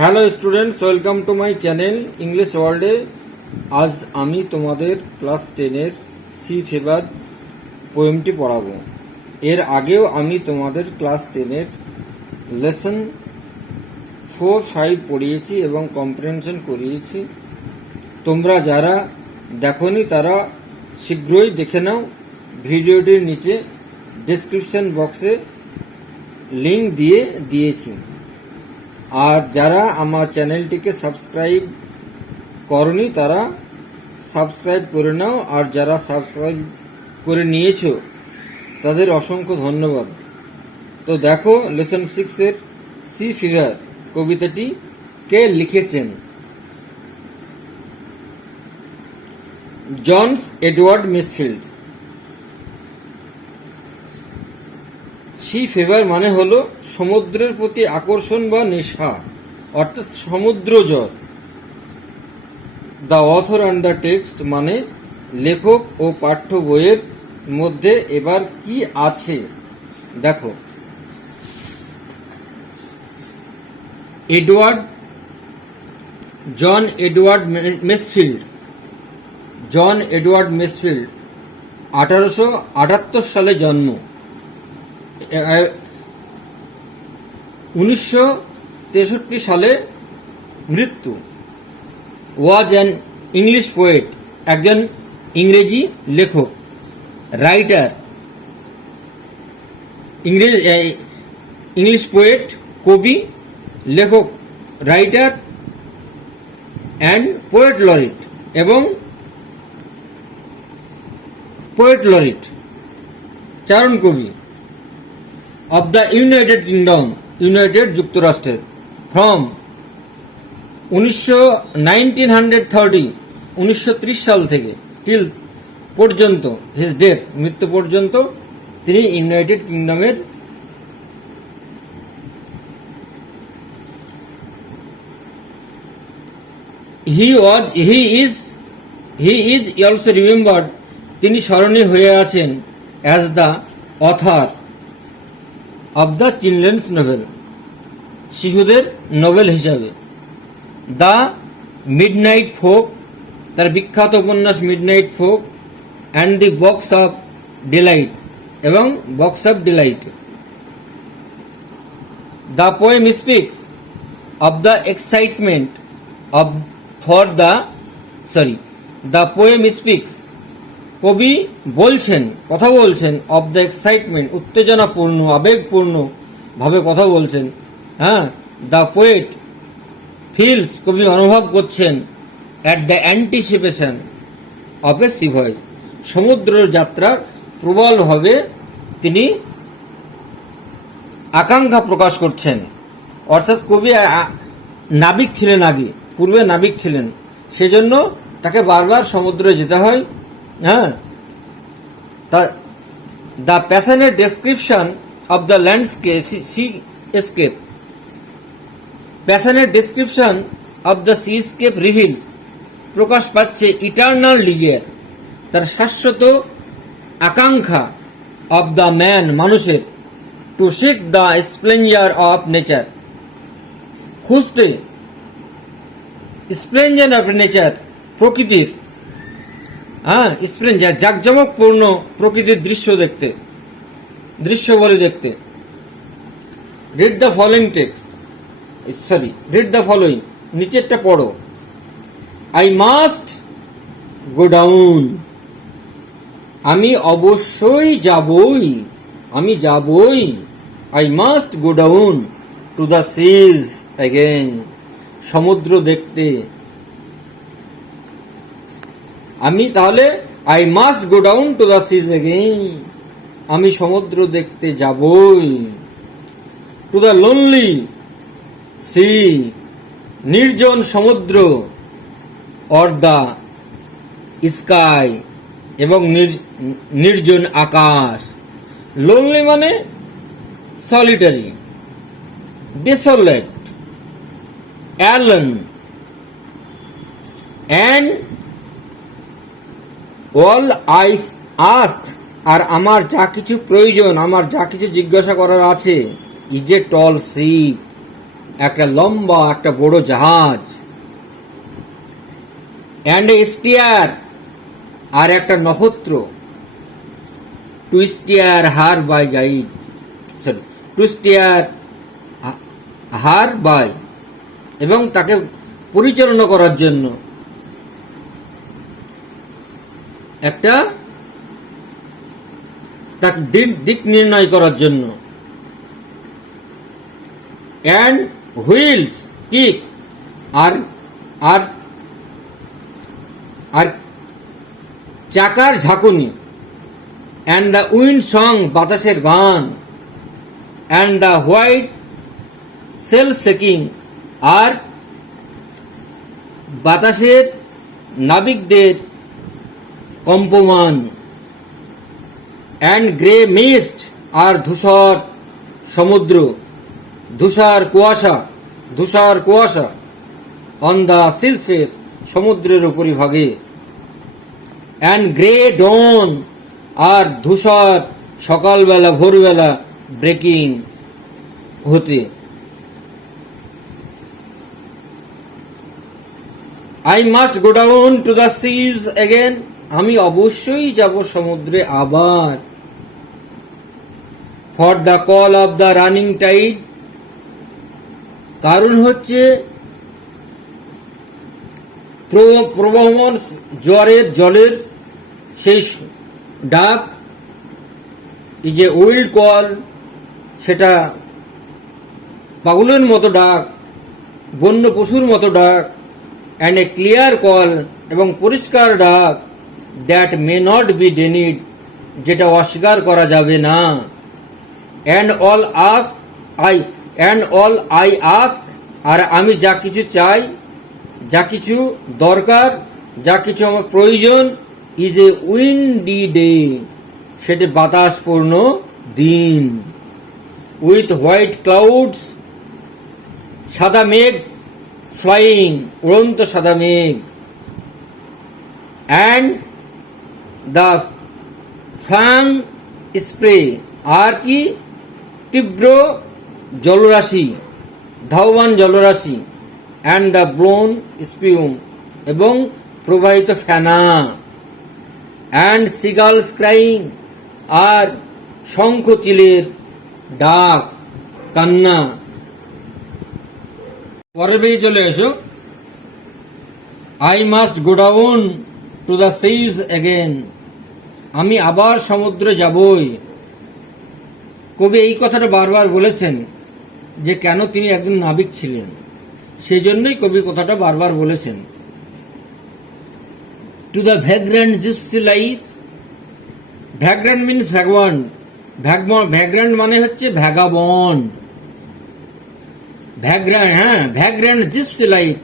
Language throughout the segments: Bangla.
Hello students welcome to my channel English ওয়ার্ল্ডে আজ আমি তোমাদের ক্লাস টেনের সি ফেভার পোয়েমটি পড়াবো। এর আগেও আমি তোমাদের ক্লাস টেনের লেসন ফোর ফাইভ পড়িয়েছি এবং কম্প্রিহেনশন করিয়েছি। তোমরা যারা দেখনি, তারা শীঘ্রই দেখে নাও। ভিডিওটির নিচে ডেসক্রিপশন বক্সে লিংক দিয়ে দিয়েছি। আর যারা আমার চ্যানেলটিকে সাবস্ক্রাইব করনি, তারা সাবস্ক্রাইব করে নাও। আর যারা সাবস্ক্রাইব করে নিয়েছো, তাদের অসংখ্য ধন্যবাদ। তো দেখো, লেসন সিক্সের সি ফিগার কবিতাটি কে লিখেছেন? John Edward Masefield. Sea fever মানে হলো সমুদ্রের প্রতি আকর্ষণ বা নেশা, অর্থাৎ সমুদ্র জ্বর the author and the text মানে লেখক ও পাঠ্য বইয়ের মধ্যে এবার কি আছে? দেখো। Edward, John Edward Masefield. John Edward Masefield আঠারোশো আটাত্তর সালে জন্ম। উনিশশো তেষট্টি সালে মৃত্যু। ওয়াজ অ্যান ইংলিশ পোয়েট একজন ইংরেজি লেখক রাইটার ইংরেজ ইংলিশ পোয়েট কবি, লেখক রাইটার অ্যান্ড পোয়েট লরিট এবং পোয়েট লরিট চারণ কবি। Of the United Kingdom United যুক্তরাষ্ট্রের ফ্রম উনিশশো সাল থেকে টিল পর্যন্ত হিজ ডেথ মৃত্যু পর্যন্ত, তিনি United কিংডমের he was he is he is also remembered তিনি স্মরণীয় হয়ে আছেন as the author of the children's novel শিশুদের নোবেল হিসাবে। দ্য মিডনাইট ফোক, তার বিখ্যাত উপন্যাস Midnight Folk and the Box of Delight এবং Box of Delight. The poem speaks of the excitement of, for the sorry the poem speaks কবি বলছেন, কথা বলছেন অব দ্য এক্সাইটমেন্ট উত্তেজনাপূর্ণ, আবেগপূর্ণ ভাবে কথা বলছেন। হ্যাঁ দ্য পোয়েট ফিলস কবি অনুভব করছেন at the anticipation of a sea voyage সমুদ্র যাত্রার প্রবলভাবে তিনি আকাঙ্ক্ষা প্রকাশ করছেন। অর্থাৎ কবি নাবিক ছিলেন আগে, পূর্বে নাবিক ছিলেন। সেজন্য তাকে বারবার সমুদ্রে যেতে হয় হ্যাঁ। The প্যাশনের description of the landscape seascape প্যাশনের description of the seascape reveals প্রকাশ পাচ্ছে ইটার্নাল ডিজিয়ার তার শাশ্বত আকাঙ্ক্ষা অব দ্য ম্যান মানুষের to seek the splendour of nature খুঁজতে স্প্লেঞ্জার অফ নেচার প্রকৃতির হ্যাঁ স্প্লেঞ্জার জাকজমকপূর্ণ প্রকৃতির দৃশ্য দেখতে। দৃশ্য বলে দেখতে। Read the following text sorry read the following নিচেরটা পড়ো। আই মাস্ট গো ডাউন আমি অবশ্যই যাবই। আমি যাবই। I must go down to the seas again সমুদ্র দেখতে। আমি তাহলে I must go down to the seas again আমি সমুদ্র দেখতে যাবই। টু দ্য লোনলি সি নির্জন সমুদ্র অর দ্য স্কাই এবং নির- নির্জন আকাশ। লোনলি মানে solitary desolate alone and all I ask আর আমার যা কিছু প্রয়োজন, আমার যা কিছু জিজ্ঞাসা করার আছে ইজ এ টল শিপ একটা লম্বা, একটা বড় জাহাজ অ্যান্ড এ স্টিয়ার আর একটা নক্ষত্র to steer her by guide sorry to steer her by এবং তাকে পরিচালনা করার জন্য। একটা তার দিক দিক নির্ণয় করার জন্য। অ্যান্ড হুইলস কিক আর আর আর চাকার ঝাঁকুনি। অ্যান্ড দ্য উইন্ড সং বাতাসের গান। And the white sail shaking আর বাতাসের নাবিকদের কম্পমান অ্যান্ড গ্রে মিস্ট আর ধূসর সমুদ্র। ধূসার কুয়াশা ধূসার কুয়াশা অন দ্য সিলস ফেস সমুদ্রের উপরিভাগে। অ্যান্ড গ্রে ডন আর ধূসর সকালবেলা, ভোরবেলা ব্রেকিং হতে। I must go down to the seas again আমি অবশ্যই যাব সমুদ্রে আবার। For the call of the running tide কারণ হচ্ছে প্র- প্রবহমান জ্বরের জলের সেই ডাক যে ওল্ড কল সেটা পাগলের মতো ডাক, বন্য পশুর মতো ডাক অ্যান্ড এ ক্লিয়ার কল এবং পরিষ্কার ডাক that may not be denied যেটা অস্বীকার করা যাবে না। And all ask I and all I ask আর আমি যা কিছু চাই, যা কিছু দরকার, যা কিছু আমার প্রয়োজন ইজ এ উইন্ডি ডে সেটি বাতাসপূর্ণ দিন। উইথ হোয়াইট ক্লাউডস সাদা মেঘ ফ্লাইং উড়ন্ত সাদা মেঘ। অ্যান্ড দ্য ফ্যাং স্প্রে, আর কি? তীব্র জলরাশি, ধাওয়ান জলরাশি অ্যান্ড দ্য ব্রোন স্পিউম এবং প্রবাহিত ফেনা অ্যান্ড সিগাল স্ক্রাইং আর শঙ্খ চিলের ডাক, কান্না। পরের পেজে চলে এসো। I must go down to the seas again আমি আবার সমুদ্রে যাবই। কবি এই কথাটা বারবার বলেছেন যে কেন তিনি একজন নাবিক ছিলেন। সেই জন্যই কবি কথাটা বারবার বলেছেন। To the vagrant gypsy life vagrant means vagabond vagrant মানে হচ্ছে ভ্যাগাবন ভ্যাগ্র্যান্ড হ্যাঁ ভ্যাগ্র্যান্ড জিপসি লাইফ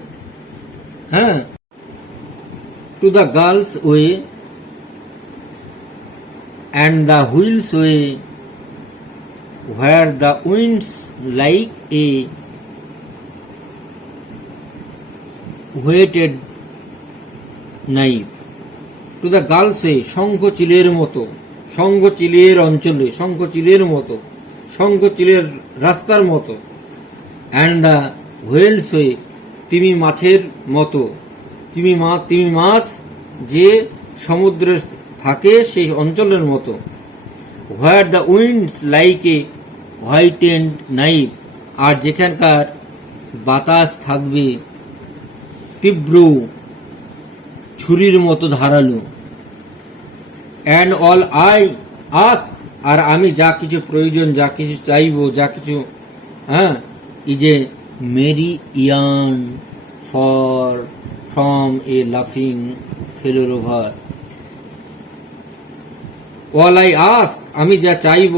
হ্যাঁ। To the gull's way and the whale's way where the winds like a whetted knife. To the গার্লসে শঙ্খ চিলের মতো শঙ্খ চিলের অঞ্চলে শঙ্খ চিলের মতো শঙ্খ চিলের রাস্তার মতো অ্যান্ড দ্য হোয়েলস হয়ে তিমি মাছের মতো তিমি মা তিমি মাছ যে সমুদ্রে থাকে সেই অঞ্চলের মতো। Where the wind's like a white এন্ড নাইফ আর যেখানকার বাতাস থাকবে তীব্র ছুরির মতো ধারালো। অ্যান্ড অল আই আস্ক আর আমি যা কিছু প্রয়োজন, যা কিছু চাইব, যা কিছু হ্যাঁ যে merry yarn for from a লাফিং fellow rover all I ask আমি যা চাইব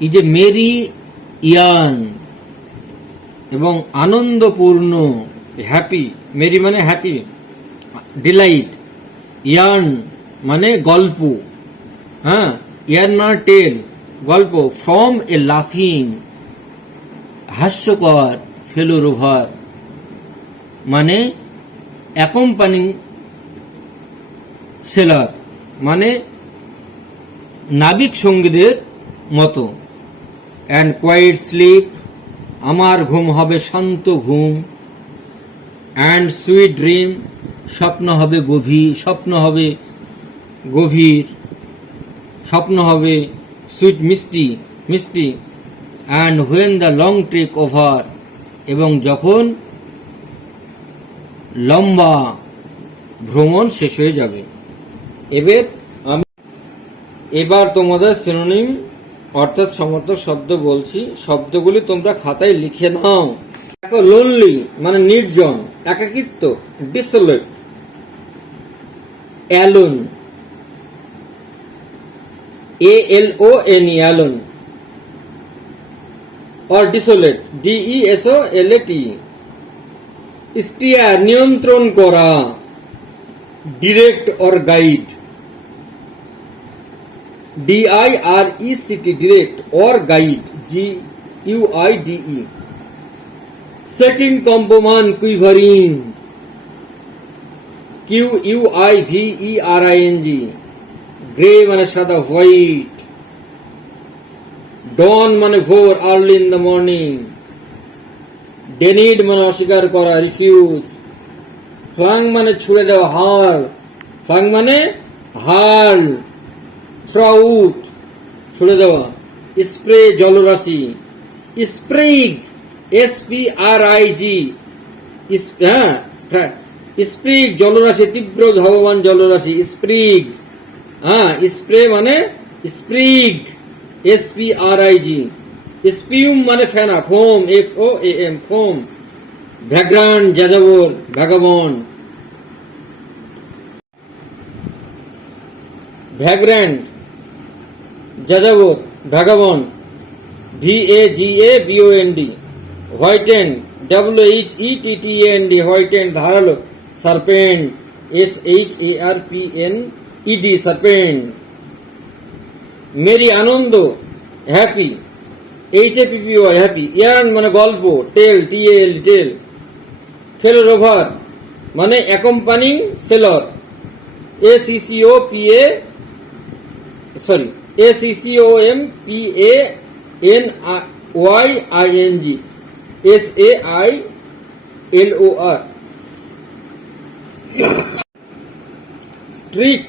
এই যে মেরি ইয়ান এবং আনন্দপূর্ণ হ্যাপি মেরি মানে হ্যাপি ডিলাইট ইয়ান মানে গল্প হ্যাঁ ইয়ান মানে টেল গল্প ফ্রম এ লাফিং হাস্যকর ফেলো রোভার মানে অ্যাকম্পানিং সেলার মানে নাবিক সঙ্গীদের মতো। অ্যান্ড কোয়াইট স্লিপ আমার ঘুম হবে শান্ত ঘুম। অ্যান্ড সুইট ড্রিম স্বপ্ন হবে গভীর, স্বপ্ন হবে গভীর। স্বপ্ন হবে সুইট মিষ্টি মিষ্টি। And when the long trek over এবং যখন লম্বা ভ্রমণ শেষ হয়ে যাবে। এবার এবার তোমাদের সিনোনিম অর্থাৎ সমর্থক শব্দ বলছি, শব্দগুলি তোমরা খাতায় লিখে নাও। দেখো লোনলি মানে নির্জন, একাকিত্ব desolate alone A L O N alone or desolate D E S O L A T steer নিয়ন্ত্রণ করা direct or guide D I R E C T direct or guide G U I D E second কম্পমান quivering Q U I V E R I N G grey মানে সাদা হোয়াইট ডন মানে ভোর early in the morning denied মানে অস্বীকার করা রিফিউজ ফ্লাং মানে ছুড়ে দেওয়া হার ফ্লাং মানে হার থ্রাউট ছুড়ে দেওয়া স্প্রে জলরাশি sprig S P R I G হ্যাঁ স্প্রিগ জলরাশি, তীব্র ধাবমান জলরাশি স্প্রিগ হ্যাঁ স্প্রে মানে sprig S P R I G spume মানে ফেনা foam F O A M foam vagrant যাযাবর ভ্যাগাবন ভ্যাগ্র্যান্ড যাযাবর, vagabond V A G A B O N D whetted W H E T T N D whetted, ধারালো sharpened S H A R P N E D sharpened merry Ananda, happy H A P P Y happy, yarn মানে গল্প, tale T L tale. Fellow rover মানে accompanying sailor A C C O P A sorry A C C O M P A N Y I N G S A I L O R trek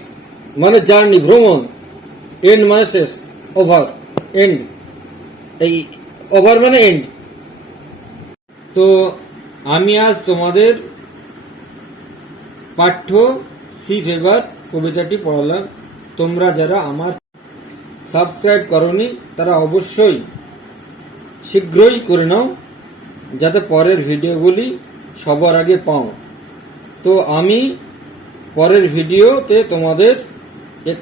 মানে জার্নি ভ্রমণ. এন্ড মানে শেষ ওভার এন্ড এই ওভার মানে এন্ড তো আমি আজ তোমাদের পাঠ্য, সি ফেভার কবিতাটি পড়ালাম। তোমরা যারা আমার সাবস্ক্রাইব করনি, তারা অবশ্যই শীঘ্রই করে নাও, যাতে পরের ভিডিওগুলি সবার আগে পাও। তো আমি পরের ভিডিওতে তোমাদের এক-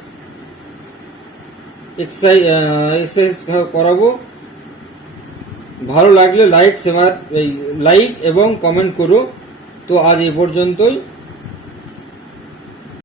এক্সারসাইজ করাবো। ভালো লাগলে লাইক সেবার এই লাইক এবং কমেন্ট করো। তো আজ এ পর্যন্তই।